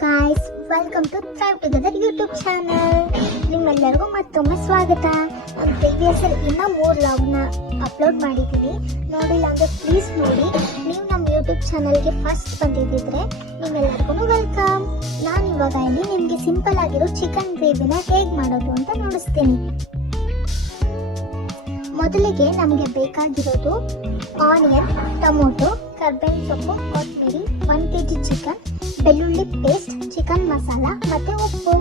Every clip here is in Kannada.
Guys, welcome to Thrive Together YouTube channel. ನಿಮ್ಮೆಲ್ಲರಿಗೂ ಮತ್ತೊಮ್ಮೆ ಸ್ವಾಗತ. ನಾನು ಪ್ರೀವಿಯಸ್ ಇನ್ನೂ 3 ವ್ಲಾಗ್ನ ಅಪ್ಲೋಡ್ ಮಾಡಿದ್ದೀನಿ. ನೋಡಿಲ್ಲ ಅಂದರೆ ಪ್ಲೀಸ್ ನೋಡಿ. ನೀವು ನಮ್ಮ ಯೂಟ್ಯೂಬ್ ಚಾನಲ್ಗೆ ಫಸ್ಟ್ ಬಂದಿದ್ದಿದ್ರೆ ನಿಮ್ಮೆಲ್ಲರಿಗೂ ವೆಲ್ಕಮ್. ನಾನು ಇವಾಗ ಇಲ್ಲಿ ನಿಮಗೆ ಸಿಂಪಲ್ ಆಗಿರೋ ಚಿಕನ್ ಗ್ರೇವಿನ ಹೇಗೆ ಮಾಡೋದು ಅಂತ ನೋಡಿಸ್ತೀನಿ. ಮೊದಲಿಗೆ ನಮಗೆ ಬೇಕಾಗಿರೋದು ಆನಿಯನ್, ಟೊಮೊಟೊ, ಕರ್ಬೇವಿನ ಸೊಪ್ಪು, ಕೊತ್ತಂಬರಿ, 1 kg ಚಿಕನ್, ಬೆಳ್ಳುಳ್ಳಿ ಪೇಸ್ಟ್, ಚಿಕನ್ ಮಸಾಲ ಮತ್ತೆ ಉಪ್ಪು.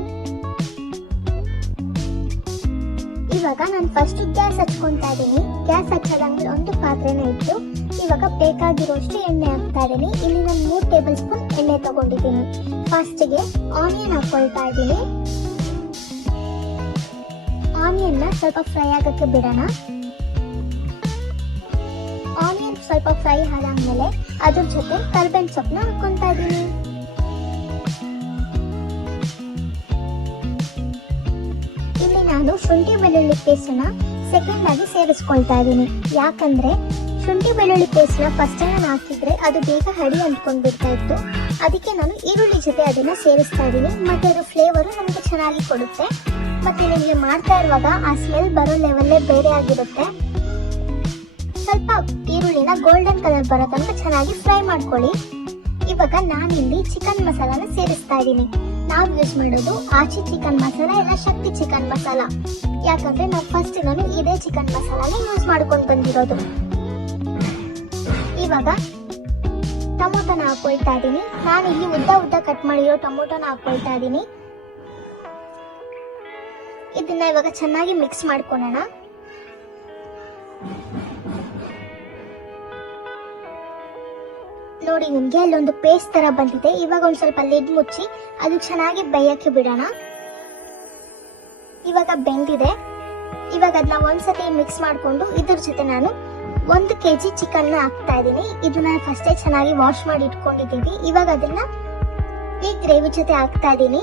ಇವಾಗ ನಾನು ಫಸ್ಟ್ ಗ್ಯಾಸ್ ಹಚ್ಕೊತಾ ಇದ್ದೀನಿ. ಗ್ಯಾಸ್ ಹಚ್ಚೋದಂದ್ರೆ ಒಂದು ಪಾತ್ರೆನ ಇಟ್ಟು ಇವಾಗ ಬೇಕಾಗಿರೋಷ್ಟು ಎಣ್ಣೆ ಹಾಕ್ತಾ ಇದ್ದೀನಿ. ಇಲ್ಲಿ ನಾನು 3 ಟೇಬಲ್ ಸ್ಪೂನ್ ಎಣ್ಣೆ ತಗೊಂಡಿದ್ದೀನಿ. ಫಸ್ಟ್ಗೆ ಆನಿಯನ್ ಹಾಕೊಳ್ತಾ ಇದ್ದೀನಿ. ಆನಿಯನ್ನ ಸ್ವಲ್ಪ ಫ್ರೈ ಆಗಕ್ಕೆ ಬಿಡೋಣ. ಆನಿಯನ್ ಸ್ವಲ್ಪ ಫ್ರೈ ಆದಾದ್ಮೇಲೆ ಅದ್ರ ಜೊತೆ ಕರ್ಬೇವಿನ ಸೊಪ್ಪನ್ನ ಹಾಕೊಂತಾ ಇದ್ದೀನಿ. ಇಲ್ಲಿ ನಾನು ಶುಂಠಿ ಬೆಳ್ಳುಳ್ಳಿ ಪೇಸ್ಟ್ನ ಸೆಕೆಂಡ್ ಆಗಿ ಸೇರಿಸ್ಕೊಳ್ತಾ ಇದ್ದೀನಿ. ಯಾಕಂದ್ರೆ ಶುಂಠಿ ಬೆಳ್ಳುಳ್ಳಿ ಪೇಸ್ಟ್ನ ಫಸ್ಟ್ ನಾನು ಹಾಕಿದ್ರೆ ಅದು ಬೇಗ ಹಡಿ ಅಂಟ್ಕೊಂಡು ಬಿಡ್ತಾ ಇತ್ತು. ಅದಕ್ಕೆ ನಾನು ಈರುಳ್ಳಿ ಜೊತೆ ಅದನ್ನ ಸೇರಿಸ್ತಾ ಇದ್ದೀನಿ. ಮತ್ತೆ ಅದು ಫ್ಲೇವರು ನಮಗೆ ಚೆನ್ನಾಗಿ ಕೊಡುತ್ತೆ. ಮತ್ತೆ ನಿಮಗೆ ಮಾಡ್ತಾ ಇರುವಾಗ ಆ ಸ್ಮೆಲ್ ಬರೋ ಲೆವೆಲ್ಲೇ ಬೇರೆ ಆಗಿರುತ್ತೆ. ಸ್ವಲ್ಪ ಈರುಳ್ಳಿನ ಗೋಲ್ಡನ್ ಕಲರ್ ಬರೋ ತನಕ ಚೆನ್ನಾಗಿ ಫ್ರೈ ಮಾಡ್ಕೊಳ್ಳಿ. ಇವಾಗ ನಾನಿಲ್ಲಿ ಚಿಕನ್ ಮಸಾಲಾನ ಸೇರಿಸ್ತಾ ಇದ್ದೀನಿ. ನಾವು ಯೂಸ್ ಮಾಡೋದು ಆಚಿ ಚಿಕನ್ ಮಸಾಲ ಇಲ್ಲ ಶಕ್ತಿ ಚಿಕನ್ ಮಸಾಲ. ಯಾಕಂದ್ರೆ ನಾವು ಫಸ್ಟ್ ನಾನು ಇದೇ ಚಿಕನ್ ಮಸಾಲಾನ ಯೂಸ್ ಮಾಡ್ಕೊಂಡು ಬಂದಿರೋದು. ಇವಾಗ ಟೊಮೊಟೊನ ಹಾಕೊಳ್ತಾ ಇದ್ದೀನಿ. ನಾನು ಇಲ್ಲಿ ಉದ್ದ ಕಟ್ ಮಾಡಿರೋ ಟೊಮೊಟೊನ ಹಾಕೊಳ್ತಾ ಇದ್ದೀನಿ. ಇದನ್ನ ಇವಾಗ ಚೆನ್ನಾಗಿ ಮಿಕ್ಸ್ ಮಾಡ್ಕೊಳ್ಳೋಣ. ನೋಡಿ, ನಿಮ್ಗೆ ಅಲ್ಲೊಂದು ಪೇಸ್ಟ್ ತರ ಬಂದಿದೆ. ಇವಾಗ ಒಂದ್ ಸ್ವಲ್ಪ ಲಿಡ್ ಮುಚ್ಚಿ ಅದು ಚೆನ್ನಾಗಿ ಬೇಯಕ್ಕೆ ಬಿಡೋಣ. ಇವಾಗ ಬೆಂದಿದೆ. ಇವಾಗ ಅದನ್ನ ಒಂದ್ಸತಿ ಮಿಕ್ಸ್ ಮಾಡ್ಕೊಂಡು ಇದ್ರ ಜೊತೆ ನಾನು 1 kg ಚಿಕನ್ ಹಾಕ್ತಾ ಇದ್ದೀನಿ. ಇದನ್ನ ಫಸ್ಟೇ ಚೆನ್ನಾಗಿ ವಾಶ್ ಮಾಡಿ ಇಟ್ಕೊಂಡಿದ್ದೀವಿ. ಇವಾಗ ಅದನ್ನ ಈ ಗ್ರೇವಿ ಜೊತೆ ಹಾಕ್ತಾ ಇದ್ದೀನಿ.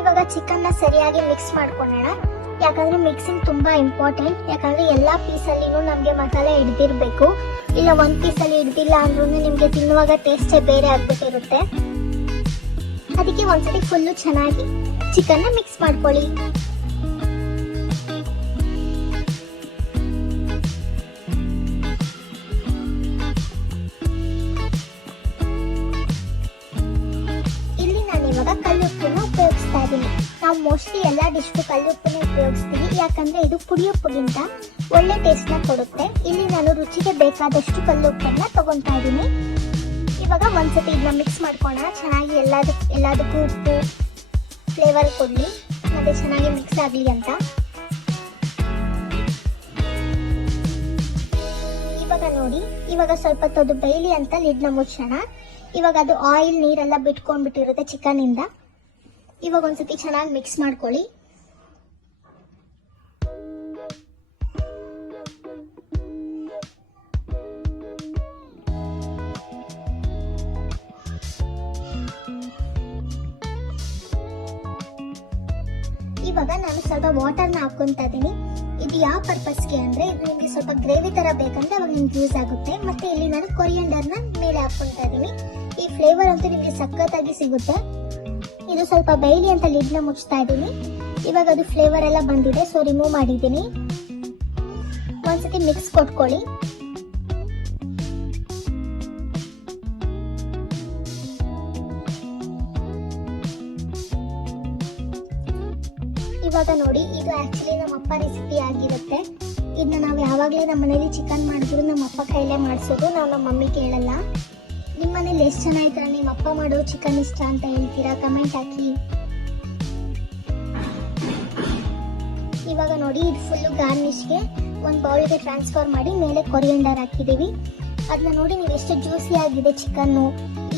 ಇವಾಗ ಚಿಕನ್ ನ ಸರಿಯಾಗಿ ಮಿಕ್ಸ್ ಮಾಡ್ಕೊಳ್ಳೋಣ. ಯಾಕಂದ್ರೆ ಮಿಕ್ಸಿಂಗ್ ತುಂಬಾ ಇಂಪಾರ್ಟೆಂಟ್. ಯಾಕಂದ್ರೆ ಎಲ್ಲಾ ಪೀಸಲ್ಲಿನೂ ನಮ್ಗೆ ಮಸಾಲೆ ಹಿಡ್ದಿರ್ಬೇಕು. ಇಲ್ಲ ಒಂದ್ ಪೀಸಲ್ಲಿ ಹಿಡ್ದಿಲ್ಲ ಅಂದ್ರೂ ನಿಮ್ಗೆ ತಿನ್ನುವಾಗ ಟೇಸ್ಟೇ ಬೇರೆ ಆಗ್ಬಿಟ್ಟಿರುತ್ತೆ. ಅದಕ್ಕೆ ಒಂದ್ಸತಿ ಫುಲ್ಲು ಚೆನ್ನಾಗಿ ಚಿಕನ್ ನ ಮಿಕ್ಸ್ ಮಾಡ್ಕೊಳ್ಳಿ. ಇಲ್ಲಿ ನಾನು ಇವಾಗ ಕಲ್ಲುಪ್ಪನ್ನ ಉಪಯೋಗಿಸ್ತಾ ಇದ್ದೀನಿ. ನಾವು ಮೋಸ್ಟ್ಲಿ ಎಲ್ಲಾ ಡಿಶ್ಗೂ ಕಲ್ಲುಪ್ಪನ್ನ ಉಪಯೋಗಿಸ್ತೀವಿ. ಯಾಕಂದ್ರೆ ಇದು ಪುಡಿಯುಪ್ಪಿಗಿಂತ ಒಳ್ಳೆ ಟೇಸ್ಟ್ ನ ಕೊಡುತ್ತೆ. ಇಲ್ಲಿ ನಾನು ರುಚಿಗೆ ಬೇಕಾದಷ್ಟು ಕಲ್ಲುಪ್ಪನ್ನ ತಗೊಂತಾ ಇದ್ದೀನಿ. ಇವಾಗ ಒಂದ್ಸತಿ ಇದನ್ನ ಮಿಕ್ಸ್ ಮಾಡ್ಕೊಳ್ಳೋಣ. ಚೆನ್ನಾಗಿ ಎಲ್ಲದಕ್ಕೂ ಉಪ್ಪು ಫ್ಲೇವರ್ ಕೊಡ್ಲಿ ಮತ್ತೆ ಚೆನ್ನಾಗಿ ಮಿಕ್ಸ್ ಆಗ್ಲಿ ಅಂತ. ಇವಾಗ ನೋಡಿ, ಇವಾಗ ಸ್ವಲ್ಪ ತೊದು ಬೇಯಲಿ ಅಂತ ಲಿಡ್ನ ಮುಚ್ಚೋಣ. ಇವಾಗ ಅದು ಆಯಿಲ್ ನೀರೆಲ್ಲ ಬಿಟ್ಕೊಂಡ್ಬಿಟ್ಟಿರುತ್ತೆ ಚಿಕನ್ ಇಂದ. ಇವಾಗ ಒಂದ್ಸತಿ ಚೆನ್ನಾಗಿ ಮಿಕ್ಸ್ ಮಾಡ್ಕೊಳ್ಳಿ. ಇವಾಗ ನಾನು ಸ್ವಲ್ಪ ವಾಟರ್ನ ಹಾಕೊಂತಾ ಇದ್ದೀನಿ. ಇದು ಯಾವ ಪರ್ಪಸ್ಗೆ ಅಂದ್ರೆ ಇದು ನಿಮ್ಗೆ ಸ್ವಲ್ಪ ಗ್ರೇವಿ ತರ ಬೇಕಂದ್ರೆ ಅವಾಗ ನಿಮ್ಗೆ ಯೂಸ್ ಆಗುತ್ತೆ. ಮತ್ತೆ ಇಲ್ಲಿ ನಾನು ಕೊರಿಯಂಡರ್ನ ಮೇಲೆ ಹಾಕೊಂತಾ ಇದ್ದೀನಿ. ಈ ಫ್ಲೇವರ್ ಅಂತೂ ನಿಮ್ಗೆ ಸಖತ್ತಾಗಿ ಸಿಗುತ್ತೆ. ಇದು ಸ್ವಲ್ಪ ಬೇಯಲಿ ಅಂತ ಲಿಡ್ನ ಮುಚ್ತಾ ಇದ್ದೀನಿ. ಇವಾಗ ಅದು ಫ್ಲೇವರ್ ಎಲ್ಲ ಬಂದಿದೆ, ಸೊ ರಿಮೂವ್ ಮಾಡಿದ್ದೀನಿ. ಒಂದ್ಸತಿ ಮಿಕ್ಸ್ ಕೊಟ್ಕೊಳ್ಳಿ. ಇವಾಗ ನೋಡಿ, ಇದು ಆಕ್ಚುಲಿ ನಮ್ಮ ಅಪ್ಪ ರೆಸಿಪಿ ಆಗಿರುತ್ತೆ. ಇದನ್ನ ನಾವು ಯಾವಾಗಲೇ ನಮ್ಮ ಮನೇಲಿ ಚಿಕನ್ ಮಾಡಿದ್ರು ನಮ್ಮ ಅಪ್ಪ ಕೈಲೇ ಮಾಡಿಸೋದು. ನಾವು ನಮ್ಮ ಮಮ್ಮಿ ಕೇಳಲ್ಲ. ನಿಮ್ಮ ಮನೇಲಿ ಎಷ್ಟು ಜನ ಇದ್ದಾರೆ ನಿಮ್ಮ ಅಪ್ಪ ಮಾಡೋ ಚಿಕನ್ ಇಷ್ಟ ಅಂತ ಹೇಳ್ತೀರಾ? ಕಮೆಂಟ್ ಹಾಕಿ. ಇವಾಗ ನೋಡಿ, ಇದು ಫುಲ್ಲು ಗಾರ್ನಿಶ್ಗೆ ಒಂದು ಬೌಲ್ಗೆ ಟ್ರಾನ್ಸ್ಫರ್ ಮಾಡಿ ಮೇಲೆ ಕೊರಿಯಂಡರ್ ಹಾಕಿದ್ದೀವಿ. ಅದನ್ನ ನೋಡಿ ನೀವು ಎಷ್ಟು ಜ್ಯೂಸಿ ಆಗಿದೆ ಚಿಕನ್ನು.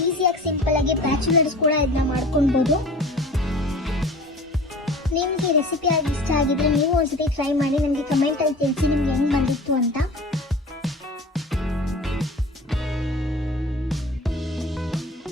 ಈಸಿಯಾಗಿ ಸಿಂಪಲ್ ಆಗಿ ಬ್ಯಾಚುಲರ್ಸ್ ಕೂಡ ಇದನ್ನ ಮಾಡ್ಕೊಳ್ಬೋದು. ನಿಮ್ಗೆ ರೆಸಿಪಿ ಆಗಿ ಇಷ್ಟ ಆಗಿದ್ರೆ ನೀವು ಒಂದ್ಸತಿ ಟ್ರೈ ಮಾಡಿ ನನಗೆ ಕಮೆಂಟ್ ಅಲ್ಲಿ ತಿಳಿಸಿ ನಿಮ್ಗೆ ಹೆಂಗ್ ಬಂದಿತ್ತು ಅಂತ.